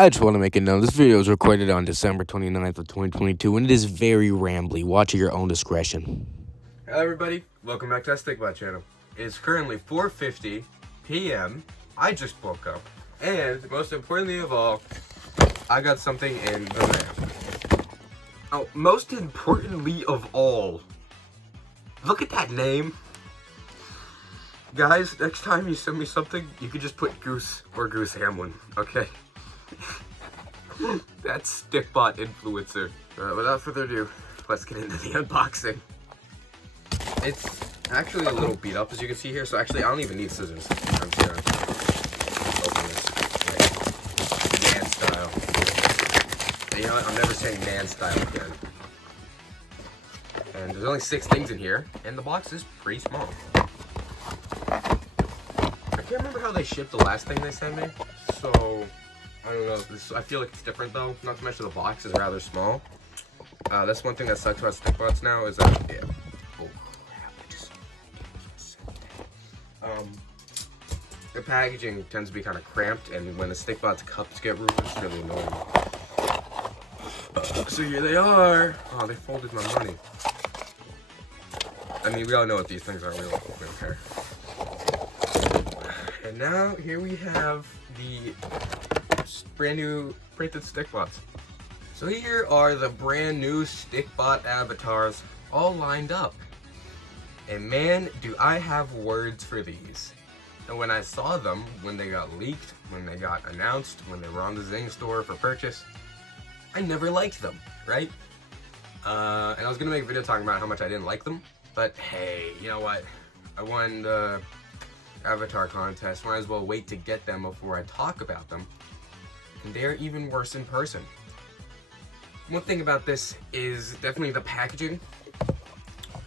I just want to make it known this video was recorded on December 29th of 2022, and it is very rambly. Watch at your own discretion. Hello everybody, welcome back to our Stikbot channel. It's currently 4:50 p.m. I just woke up. And most importantly of all, I got something in the mail. Oh, most importantly of all, look at that name. Guys, next time you send me something, you could just put Goose or Goose Hamlin, okay? That's Stikbot influencer. Without further ado, let's get into the unboxing. It's actually a little beat up, as you can see here, so actually I don't even need scissors. I'm just gonna open this like, man style. And you know what? I'm never saying man style again. And there's only 6 things in here, and the box is pretty small. I can't remember how they shipped the last thing they sent me, so I don't know. I feel like it's different though. Not to mention the box is rather small. That's one thing that sucks about Stikbots now is that oh crap! The packaging tends to be kind of cramped, and when the Stikbots cups get ruined, it's really annoying. So here they are. Oh, they folded my money. I mean, we all know what these things are. We don't care. And now here we have the brand new printed Stikbots. So here are the brand new Stikbot Avatars all lined up. And man, do I have words for these. And when I saw them, when they got leaked, when they got announced, when they were on the Zing store for purchase, I never liked them, right? And I was gonna make a video talking about how much I didn't like them, but hey, you know what? I won the Avatar contest, might as well wait to get them before I talk about them. And they're even worse in person. One thing about this is definitely the packaging.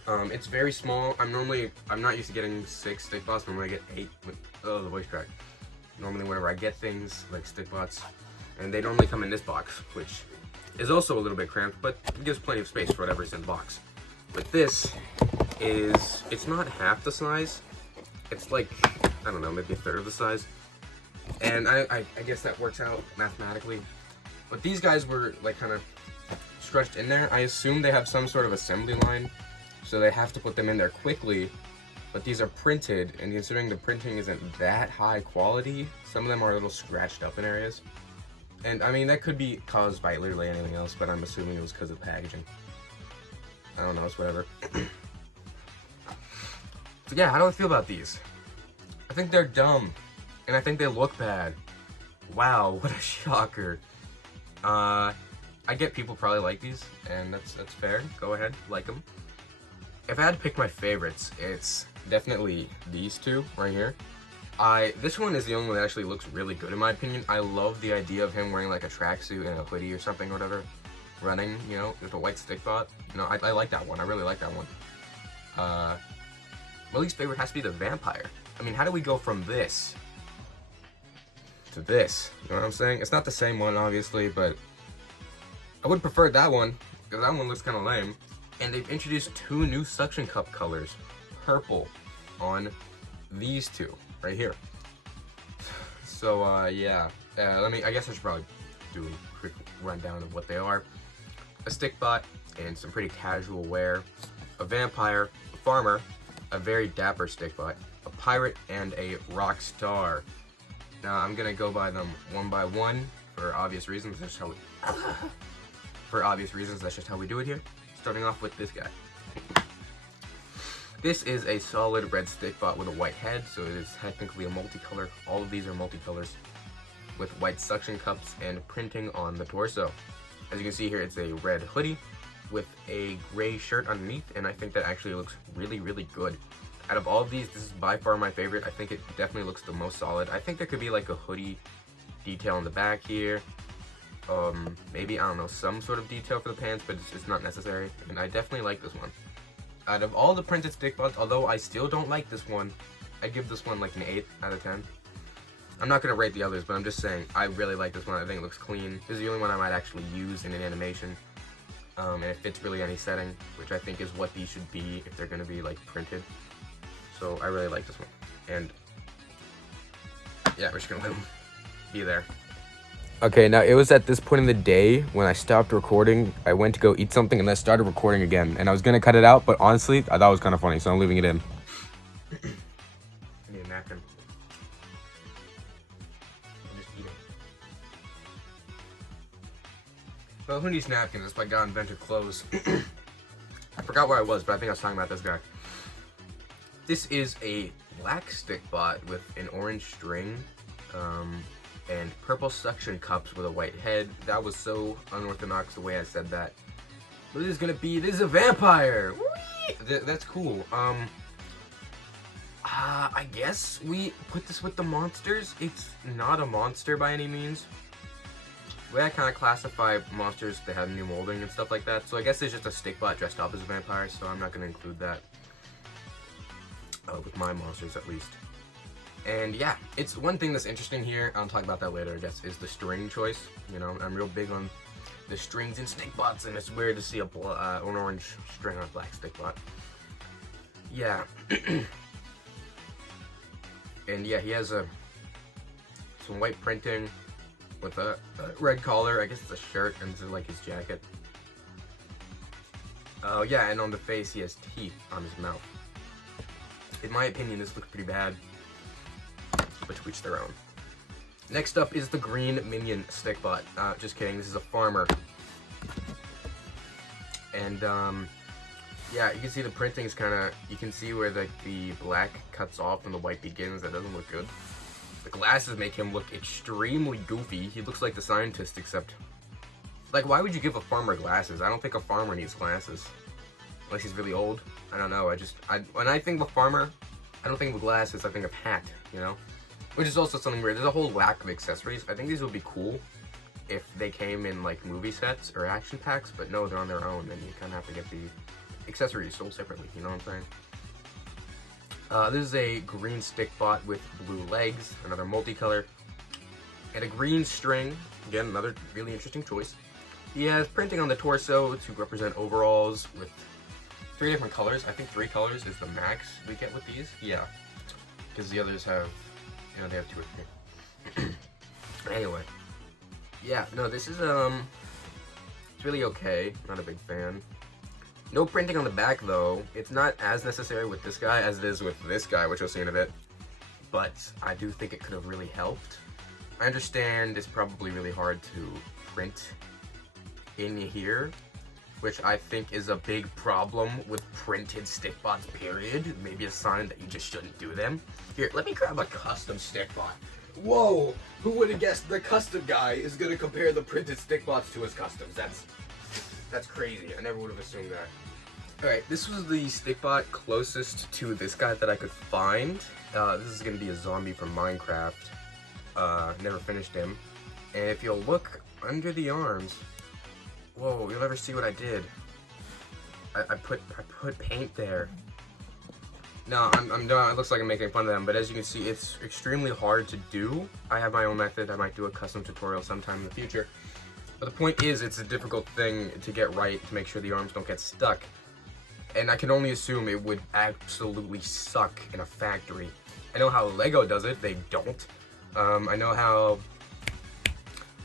It's very small. I'm not used to getting 6 Stikbots. Normally I get 8 with the voice crack. Normally whenever I get things like Stikbots, and they normally come in this box, which is also a little bit cramped, but it gives plenty of space for whatever's in the box. But this it's not half the size. It's like, I don't know, maybe a third of the size. And I guess that works out mathematically. But these guys were like kind of stretched in there. I assume they have some sort of assembly line, so they have to put them in there quickly. But these are printed, and considering the printing isn't that high quality, some of them are a little scratched up in areas. And I mean, that could be caused by literally anything else, but I'm assuming it was because of packaging. I don't know, it's whatever. So yeah, how do I feel about these? I think they're dumb, and I think they look bad. Wow, what a shocker. I get people probably like these, and that's fair. Go ahead, like them. If I had to pick my favorites, it's definitely these two right here. This one is the only one that actually looks really good in my opinion. I love the idea of him wearing like a tracksuit and a hoodie or something or whatever, running, you know, with a white Stikbot. You know, I like that one. I really like that one. My least favorite has to be the vampire. I mean, how do we go from this to this? You know what I'm saying? It's not the same one, obviously, but I would prefer that one, because that one looks kind of lame. And they've introduced 2 new suction cup colors, purple, on these 2 right here. So yeah, I guess I should probably do a quick rundown of what they are. A Stikbot in some pretty casual wear, a vampire, a farmer, a very dapper Stikbot, a pirate, and a Rockstar. Now I'm gonna go by them one by one for obvious reasons. That's how we that's just how we do it here. Starting off with this guy. This is a solid red Stikbot with a white head, so it is technically a multicolor. All of these are multicolors with white suction cups and printing on the torso. As you can see here, it's a red hoodie with a gray shirt underneath, and I think that actually looks really, really good. Out of all of these, this is by far my favorite. I think it definitely looks the most solid. I think there could be like a hoodie detail in the back here. Maybe, I don't know, some sort of detail for the pants, but it's not necessary. And I definitely like this one. Out of all the printed Stikbots, although I still don't like this one, I'd give this one like an 8 out of 10. I'm not going to rate the others, but I'm just saying, I really like this one. I think it looks clean. This is the only one I might actually use in an animation. And it fits really any setting, which I think is what these should be if they're going to be like printed. So I really like this one. And yeah, we're just going to let them be there. Okay, now it was at this point in the day when I stopped recording. I went to go eat something and then started recording again. And I was gonna cut it out, but honestly, I thought it was kind of funny, so I'm leaving it in. I need a napkin. I'm just eating. Well, who needs napkins? It's like God invented clothes. I forgot where I was, but I think I was talking about this guy. This is a black Stikbot with an orange string, and purple suction cups with a white head. That was so unorthodox the way I said that. But this is a vampire! Whee! That's cool. I guess we put this with the monsters. It's not a monster by any means. The way I kind of classify monsters, they have new molding and stuff like that. So I guess it's just a Stikbot dressed up as a vampire, so I'm not going to include that. With my monsters, at least. And yeah, it's one thing that's interesting here, I'll talk about that later, I guess, is the string choice. You know, I'm real big on the strings in Stikbots, and it's weird to see an orange string on a black Stikbot. Yeah. And yeah, he has some white printing with a red collar. I guess it's a shirt, and this is like his jacket. Oh yeah, and on the face he has teeth on his mouth. In my opinion, this looks pretty bad, but to each their own. Next up is the green minion Stikbot. Just kidding, this is a farmer. And yeah, you can see the printing is kind of, you can see where the black cuts off and the white begins. That doesn't look good. The glasses make him look extremely goofy. He looks like the scientist, except, like, why would you give a farmer glasses? I don't think a farmer needs glasses. Unless he's really old. I don't know, when I think of a farmer, I don't think of glasses, I think of hat, you know? Which is also something weird. There's a whole lack of accessories. I think these would be cool if they came in, like, movie sets or action packs, but no, they're on their own, and you kind of have to get the accessories sold separately, you know what I'm saying? This is a green Stikbot with blue legs, another multicolor, and a green string. Again, another really interesting choice. He has printing on the torso to represent overalls with 3 different colors. I think 3 colors is the max we get with these. Yeah, because the others have, you know, they have 2 or 3. Anyway, yeah, no, this is it's really okay. Not a big fan. No printing on the back though. It's not as necessary with this guy as it is with this guy, which we'll see in a bit. But I do think it could have really helped. I understand it's probably really hard to print in here, which I think is a big problem with printed Stikbots, period. Maybe a sign that you just shouldn't do them. Here, let me grab a custom Stikbot. Whoa! Who would have guessed the custom guy is gonna compare the printed Stikbots to his customs? That's crazy. I never would have assumed that. Alright, this was the Stikbot closest to this guy that I could find. This is gonna be a zombie from Minecraft. Never finished him. And if you'll look under the arms, whoa, you'll never see what I did. I put paint there. No, I'm done. It looks like I'm making fun of them, but as you can see, it's extremely hard to do. I have my own method. I might do a custom tutorial sometime in the future. But the point is, it's a difficult thing to get right to make sure the arms don't get stuck. And I can only assume it would absolutely suck in a factory. I know how Lego does it. They don't. I know how...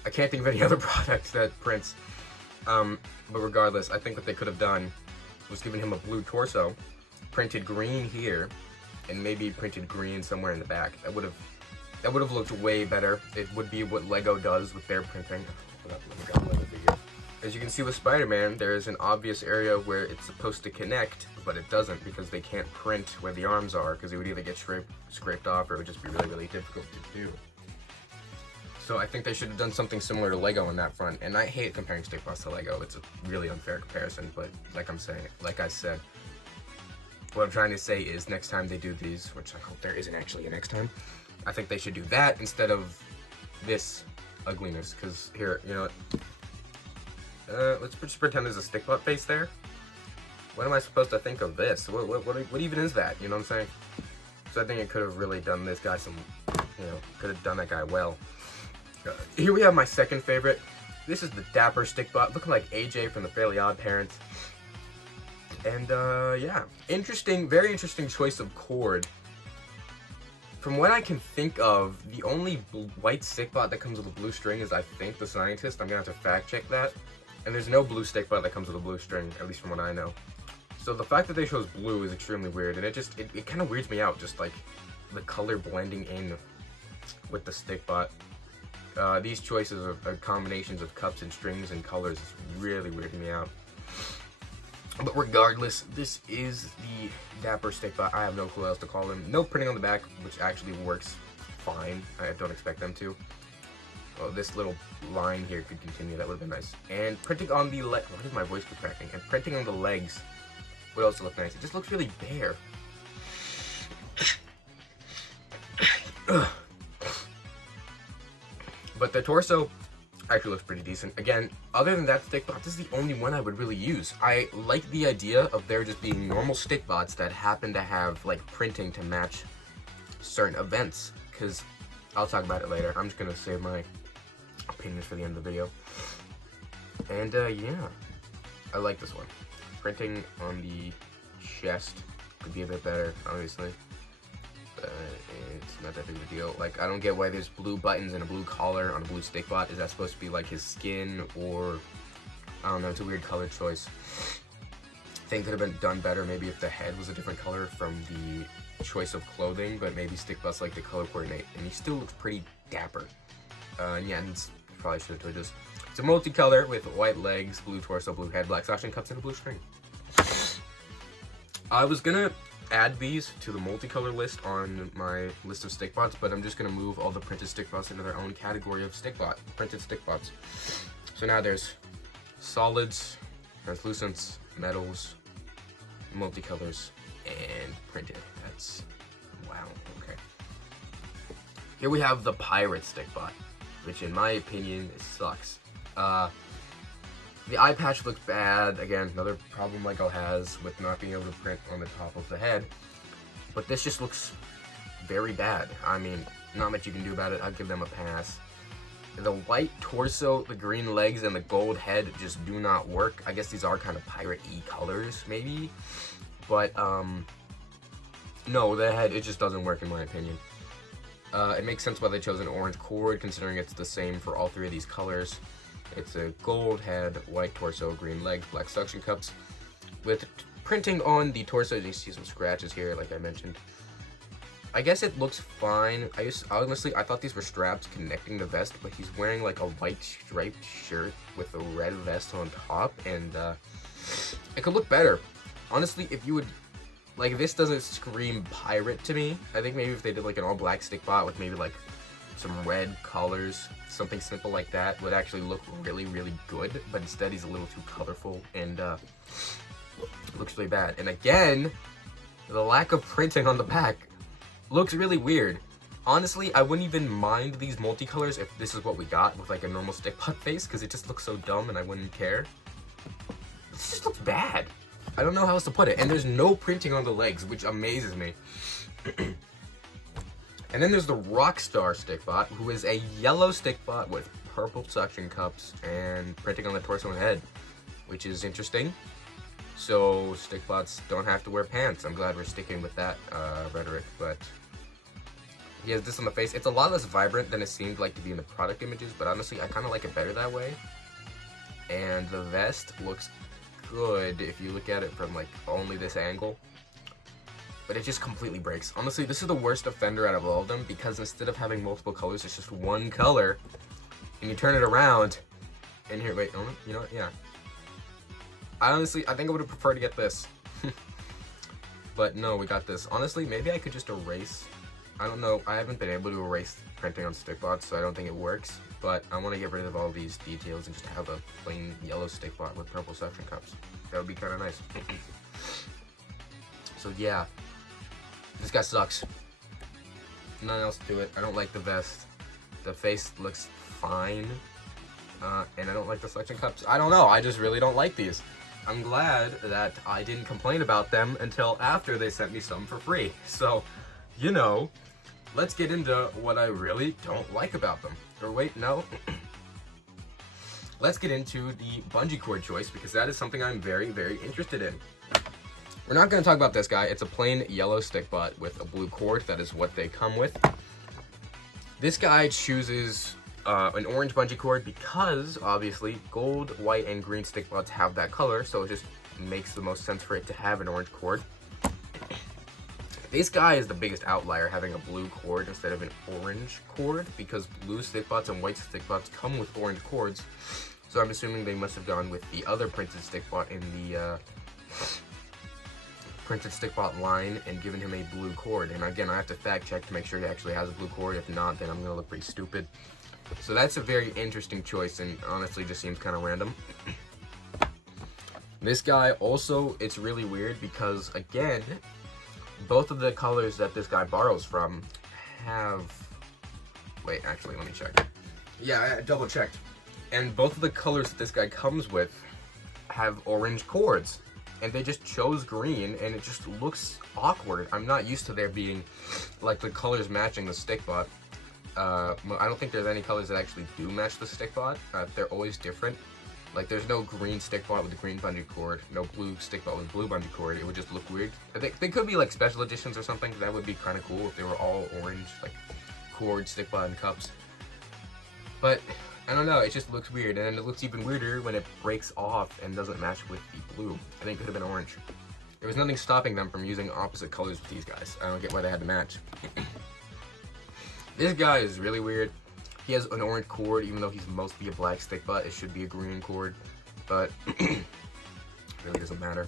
I can't think of any other products that prints. But regardless, I think what they could have done was given him a blue torso, printed green here, and maybe printed green somewhere in the back. That would have looked way better. It would be what Lego does with their printing. As you can see with Spider-Man, there is an obvious area where it's supposed to connect, but it doesn't because they can't print where the arms are, because it would either get scraped off or it would just be really, really difficult to do. So I think they should have done something similar to Lego on that front. And I hate comparing Stikbots to Lego. It's a really unfair comparison, but like I said, what I'm trying to say is next time they do these, which I hope there isn't actually a next time, I think they should do that instead of this ugliness. Because here, you know what? Let's just pretend there's a Stikbot face there. What am I supposed to think of this? What even is that? You know what I'm saying? So I think it could have really done this guy some, you know, could have done that guy well. Here we have my second favorite. This is the Dapper Stikbot, looking like AJ from the Fairly Odd Parents. And yeah, interesting, very interesting choice of cord. From what I can think of, the only white stickbot that comes with a blue string is, I think, the Scientist. I'm gonna have to fact check that. And there's no blue stickbot that comes with a blue string, at least from what I know. So the fact that they chose blue is extremely weird, and it kind of weirds me out, just like the color blending in with the stickbot. These choices of combinations of cups and strings and colors is really weirding me out. But regardless, this is the Dapper stickbot. I have no clue what else to call him. No printing on the back, which actually works fine. I don't expect them to. Oh, this little line here could continue. That would have been nice. And printing on the leg. Why does my voice keep cracking? And printing on the legs would also look nice. It just looks really bare. But the torso actually looks pretty decent. Again, other than that stickbot, this is the only one I would really use. I like the idea of there just being normal stickbots that happen to have like printing to match certain events, because I'll talk about it later. I'm just gonna save my opinions for the end of the video. And yeah, I like this one. Printing on the chest could be a bit better, obviously. It's not that big of a deal. Like, I don't get why there's blue buttons and a blue collar on a blue stickbot. Is that supposed to be like his skin, or I don't know? It's a weird color choice. I think could have been done better maybe if the head was a different color from the choice of clothing, but maybe stickbots like to color coordinate, and he still looks pretty dapper. And yeah, probably should have told this. It's a multicolor with white legs, blue torso, blue head, black suction cups, and a blue string. I was gonna add these to the multicolor list on my list of stickbots, but I'm just gonna move all the printed stickbots into their own category of printed stickbots. So now there's solids, translucents, metals, multicolors, and printed. That's, wow, okay. Here we have the pirate stickbot, which in my opinion, it sucks. The eye patch looks bad. Again, another problem Lego has with not being able to print on the top of the head. But this just looks very bad. I mean, not much you can do about it. I'll give them a pass. The white torso, the green legs, and the gold head just do not work. I guess these are kind of pirate-y colors, maybe. But, no, the head, it just doesn't work in my opinion. It makes sense why they chose an orange cord, considering it's the same for all three of these colors. It's a gold head, white torso, green legs, black suction cups. With printing on the torso, you see some scratches here, like I mentioned. I guess it looks fine. Honestly, I thought these were straps connecting the vest, but he's wearing like a white striped shirt with a red vest on top, and it could look better. Honestly, if you would, like, this doesn't scream pirate to me. I think maybe if they did like an all black stickbot with maybe like some red colors, something simple like that would actually look really, really good, but instead he's a little too colorful and looks really bad. And again, the lack of printing on the back looks really weird. Honestly, I wouldn't even mind these multicolors if this is what we got with like a normal stickbot face, because it just looks so dumb and I wouldn't care. This just looks bad. I don't know how else to put it. And there's no printing on the legs, which amazes me. And then there's the Rockstar stickbot, who is a yellow stickbot with purple suction cups and printing on the torso and head, which is interesting. So stickbots don't have to wear pants. I'm glad we're sticking with that rhetoric, but he has this on the face. It's a lot less vibrant than it seemed like to be in the product images, but honestly, I kind of like it better that way. And the vest looks good if you look at it from like only this angle. But it just completely breaks. Honestly, this is the worst offender out of all of them, because instead of having multiple colors, it's just one color. And you turn it around, and here, wait, you know what, yeah. I think I would have preferred to get this. But no, we got this. Honestly, maybe I could just erase. I don't know, I haven't been able to erase printing on stickbots, so I don't think it works. But I want to get rid of all these details and just have a plain yellow stickbot with purple suction cups. That would be kind of nice. So yeah. This guy sucks. Nothing else to it. I don't like the vest. The face looks fine. And I don't like the suction cups. I don't know. I just really don't like these. I'm glad that I didn't complain about them until after they sent me some for free. So, you know, let's get into what I really don't like about them. Or wait, no. Let's get into the bungee cord choice, because that is something I'm very, very interested in. We're not going to talk about this guy. It's a plain yellow Stikbot with a blue cord. That is what they come with. This guy chooses an orange bungee cord because, obviously, gold, white, and green Stikbots have that color, so it just makes the most sense for it to have an orange cord. This guy is the biggest outlier, having a blue cord instead of an orange cord, because blue Stikbots and white Stikbots come with orange cords, so I'm assuming they must have gone with the other printed Stikbot in the printed Stikbot line and given him a blue cord. And again, I have to fact check to make sure he actually has a blue cord. If not, then I'm going to look pretty stupid. So that's a very interesting choice, and honestly just seems kind of random. This guy also, it's really weird because, again, both of the colors that this guy borrows from have... Wait, actually, let me check. Yeah, I double checked. And both of the colors that this guy comes with have orange cords. And they just chose green, and it just looks awkward. I'm not used to there being, like, the colors matching the Stikbot. I don't think there's any colors that actually do match the Stikbot. They're always different. Like, there's no green Stikbot with a green bungee cord, no blue Stikbot with a blue bungee cord. It would just look weird. I think they could be, like, special editions or something. That would be kind of cool if they were all orange, like, cord, Stikbot, and cups. But I don't know, it just looks weird, and then it looks even weirder when it breaks off and doesn't match with the blue. I think it could have been orange. There was nothing stopping them from using opposite colors with these guys. I don't get why they had to match. This guy is really weird. He has an orange cord, even though he's mostly a black Stikbot. It should be a green cord, but really doesn't matter.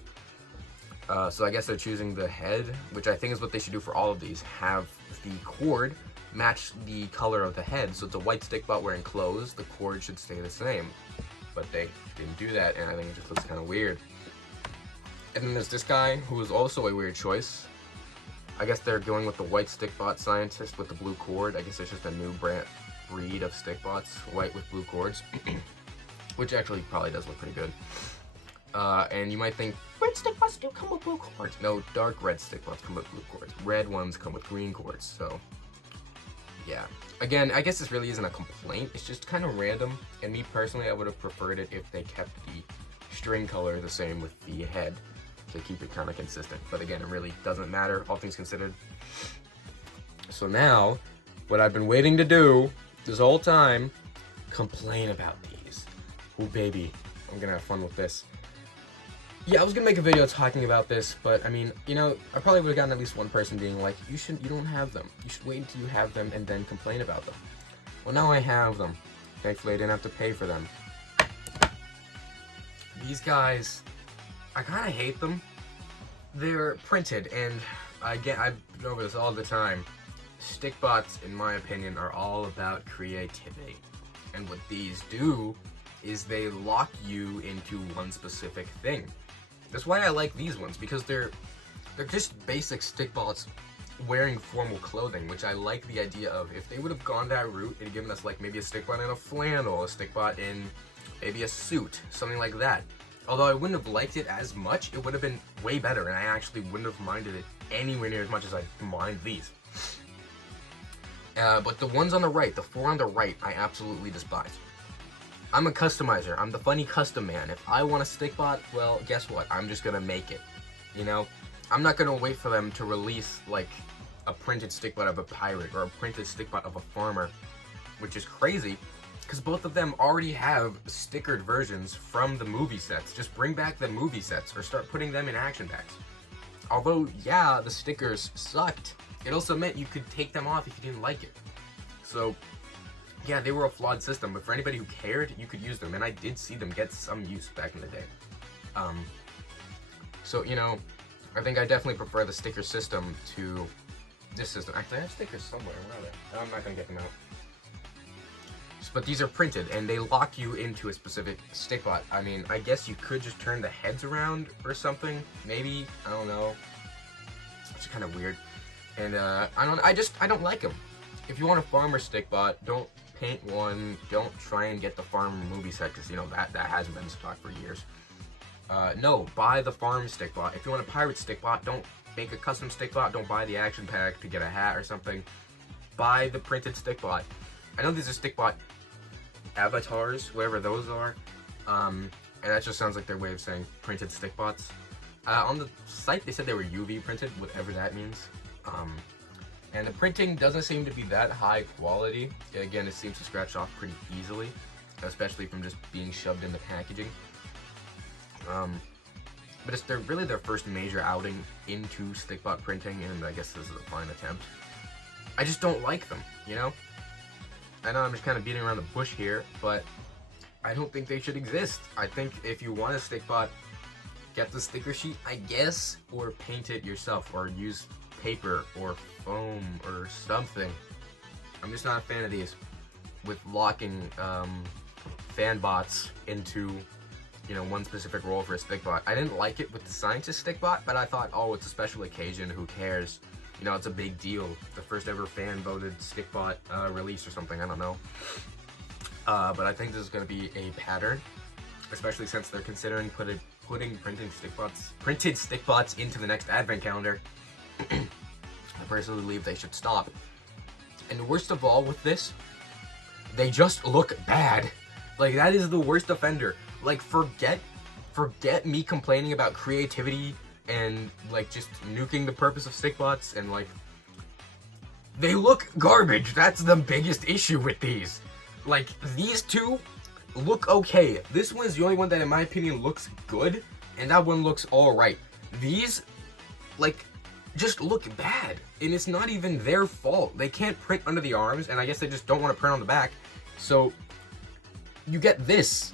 So I guess they're choosing the head, which I think is what they should do for all of these. Have the cord match the color of the head, so it's a white Stikbot wearing clothes, the cord should stay the same. But they didn't do that, and I think it just looks kind of weird. And then there's this guy, who is also a weird choice. I guess they're going with the white Stikbot scientist with the blue cord. I guess it's just a new breed of Stikbots, white with blue cords. Which actually probably does look pretty good. And you might think, red Stikbots do come with blue cords. No, dark red Stikbots come with blue cords. Red ones come with green cords, so... yeah. Again, I guess this really isn't a complaint. It's just kind of random. And me personally, I would have preferred it if they kept the string color the same with the head to keep it kind of consistent. But again, it really doesn't matter, all things considered. So now, what I've been waiting to do this whole time, complain about these. Ooh, baby. I'm gonna have fun with this. Yeah, I was gonna make a video talking about this, but I mean, you know, I probably would have gotten at least one person being like, you don't have them. You should wait until you have them and then complain about them. Well, now I have them. Thankfully, I didn't have to pay for them. These guys, I kind of hate them. They're printed, and I've been over this all the time. Stikbots, in my opinion, are all about creativity. And what these do is they lock you into one specific thing. That's why I like these ones, because they're just basic Stikbots wearing formal clothing, which I like the idea of. If they would have gone that route and given us like maybe a Stikbot in a flannel, a Stikbot in maybe a suit, something like that. Although I wouldn't have liked it as much, it would have been way better, and I actually wouldn't have minded it anywhere near as much as I mind these. But the ones on the right, the four on the right, I absolutely despise. I'm a customizer. I'm the funny custom man. If I want a Stikbot, well, guess what? I'm just gonna make it. You know? I'm not gonna wait for them to release, like, a printed Stikbot of a pirate or a printed Stikbot of a farmer, which is crazy, because both of them already have stickered versions from the movie sets. Just bring back the movie sets or start putting them in action packs. Although, yeah, the stickers sucked, it also meant you could take them off if you didn't like it. So, yeah, they were a flawed system, but for anybody who cared, you could use them, and I did see them get some use back in the day. So, you know, I think I definitely prefer the sticker system to this system. Actually, I have stickers somewhere. Where are they? I'm not going to get them out. But these are printed, and they lock you into a specific Stikbot. I mean, I guess you could just turn the heads around or something. Maybe. I don't know. It's kind of weird. And, I don't like them. If you want a farmer Stikbot, don't paint one. Don't try and get the farmer movie set, because, you know, that hasn't been in stock for years. No, buy the farm Stikbot. If you want a pirate Stikbot, don't make a custom Stikbot. Don't buy the action pack to get a hat or something. Buy the printed Stikbot. I know these are Stikbot Avatars, whatever those are. And that just sounds like their way of saying printed Stikbots. On the site, they said they were UV printed, whatever that means. And the printing doesn't seem to be that high quality. Again, it seems to scratch off pretty easily, especially from just being shoved in the packaging. But it's really their first major outing into Stikbot printing, and I guess this is a fine attempt. I just don't like them, you know? I know I'm just kind of beating around the bush here, but I don't think they should exist. I think if you want a Stikbot, get the sticker sheet, I guess, or paint it yourself, or use paper or foam or something. I'm just not a fan of these with locking fan bots into, you know, one specific role for a Stikbot. I didn't like it with the Scientist Stikbot, but I thought, oh, it's a special occasion, who cares? You know, it's a big deal. The first ever fan voted Stikbot release or something, I don't know. But I think this is going to be a pattern, especially since they're considering putting printed Stikbots into the next advent calendar. I personally believe they should stop. And worst of all with this, they just look bad. Like, that is the worst offender. Like, forget me complaining about creativity and, like, just nuking the purpose of Stikbots, and, like, they look garbage. That's the biggest issue with these. Like, these two look okay. This one is the only one that, in my opinion, looks good, and that one looks alright. These, like, just look bad, and it's not even their fault. They can't print under the arms, and I guess they just don't want to print on the back, so you get this.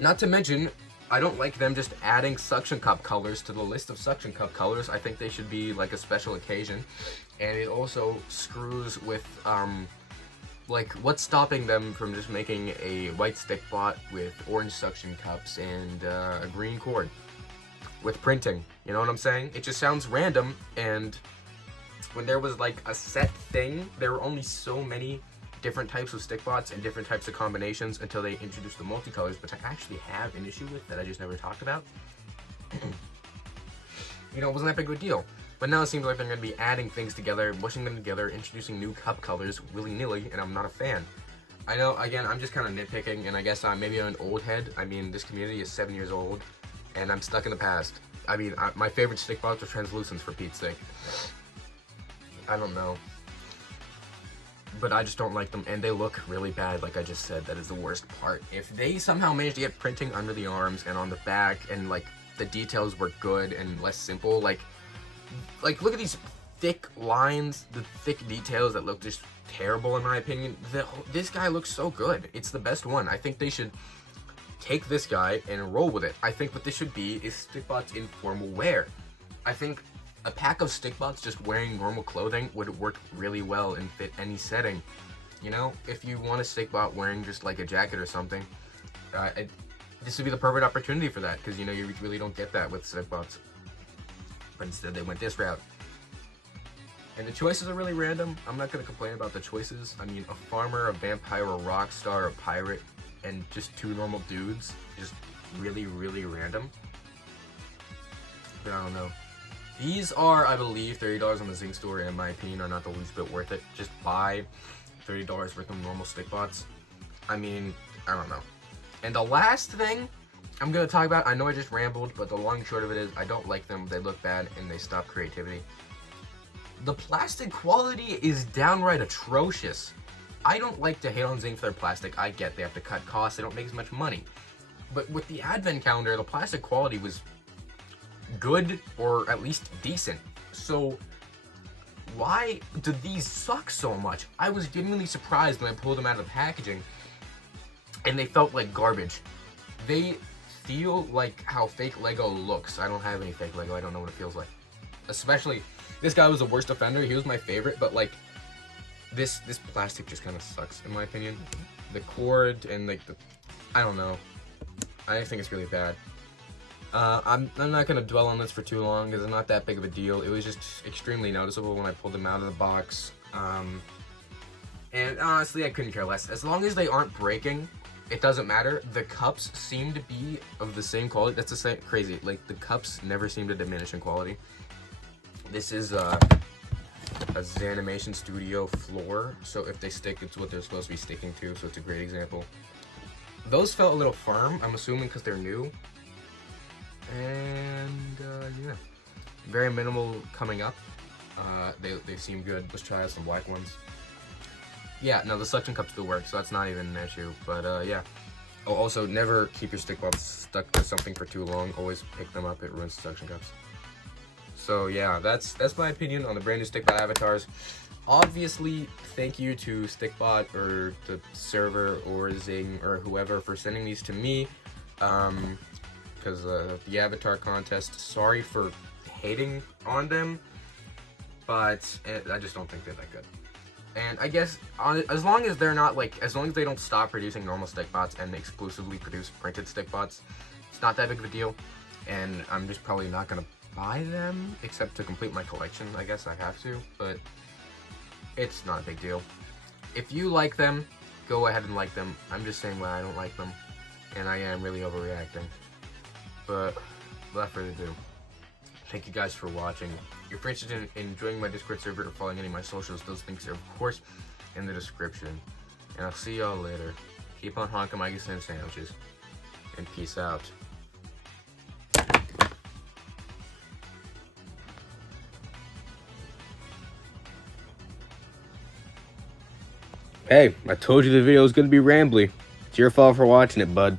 Not to mention, I don't like them just adding suction cup colors to the list of suction cup colors. I think they should be like a special occasion, and it also screws with like, what's stopping them from just making a white Stikbot with orange suction cups and a green cord with printing? You know what I'm saying? It just sounds random, and when there was like a set thing, there were only so many different types of Stikbots and different types of combinations until they introduced the multicolors, which I actually have an issue with that I just never talked about. You know, it wasn't that big of a deal. But now it seems like they're going to be adding things together, mushing them together, introducing new cup colors willy-nilly, and I'm not a fan. I know, again, I'm just kind of nitpicking, and I guess maybe I'm an old head. I mean, this community is 7 years old, and I'm stuck in the past. I mean, my favorite Stikbots are translucents, for Pete's sake. I don't know. But I just don't like them, and they look really bad, like I just said. That is the worst part. If they somehow managed to get printing under the arms and on the back, and, like, the details were good and less simple, like look at these thick lines, the thick details that look just terrible in my opinion. This guy looks so good. It's the best one. I think they should take this guy and roll with it. I think what this should be is Stikbots in formal wear. I think a pack of Stikbots just wearing normal clothing would work really well and fit any setting. You know, if you want a Stikbot wearing just like a jacket or something, this would be the perfect opportunity for that, because, you know, you really don't get that with Stikbots. But instead they went this route. And the choices are really random. I'm not going to complain about the choices. I mean, a farmer, a vampire, a rockstar, a pirate, and just two normal dudes. Just really, really random. But I don't know. These are, I believe, $30 on the Zing store, and in my opinion, are not the least bit worth it. Just buy $30 worth of normal Stikbots. I mean, I don't know. And the last thing I'm going to talk about, I know I just rambled, but the long and short of it is, I don't like them. They look bad, and they stop creativity. The plastic quality is downright atrocious. I don't like to hate on Zing for their plastic. I get they have to cut costs. They don't make as much money. But with the advent calendar, the plastic quality was good, or at least decent. So why do these suck so much? I was genuinely surprised when I pulled them out of the packaging, and they felt like garbage. They feel like how fake Lego looks. I don't have any fake Lego. I don't know what it feels like. Especially, this guy was the worst offender. He was my favorite, but like, this plastic just kind of sucks, in my opinion. The cord and like I don't know. I think it's really bad. I'm not gonna dwell on this for too long, because it's not that big of a deal. It was just extremely noticeable when I pulled them out of the box. And honestly, I couldn't care less. As long as they aren't breaking, it doesn't matter. The cups seem to be of the same quality. That's the same, crazy. Like, the cups never seem to diminish in quality. This is a Zanimation Studio floor, so if they stick, it's what they're supposed to be sticking to, so it's a great example. Those felt a little firm, I'm assuming because they're new. And yeah, very minimal coming up. They seem good. Let's try out some black ones. Yeah, no, the suction cups still work, so that's not even an issue. But yeah. Oh, also, never keep your stick bots stuck to something for too long. Always pick them up. It ruins the suction cups. So yeah, that's my opinion on the brand new Stikbot Avatars. Obviously, thank you to Stikbot or the server or Zing or whoever for sending these to me. Because the avatar contest. Sorry for hating on them, but I just don't think they're that good. And I guess as long as they're not as long as they don't stop producing normal Stikbots and exclusively produce printed Stikbots, it's not that big of a deal. And I'm just probably not gonna buy them except to complete my collection. I guess I have to, but it's not a big deal. If you like them, go ahead and like them. I'm just saying why I don't like them, and I am really overreacting. But without further ado, thank you guys for watching. If you're interested in joining my Discord server or following any of my socials, those links are, of course, in the description. And I'll see y'all later. Keep on honking my sandwiches. And peace out. Hey, I told you the video was gonna be rambly. It's your fault for watching it, bud.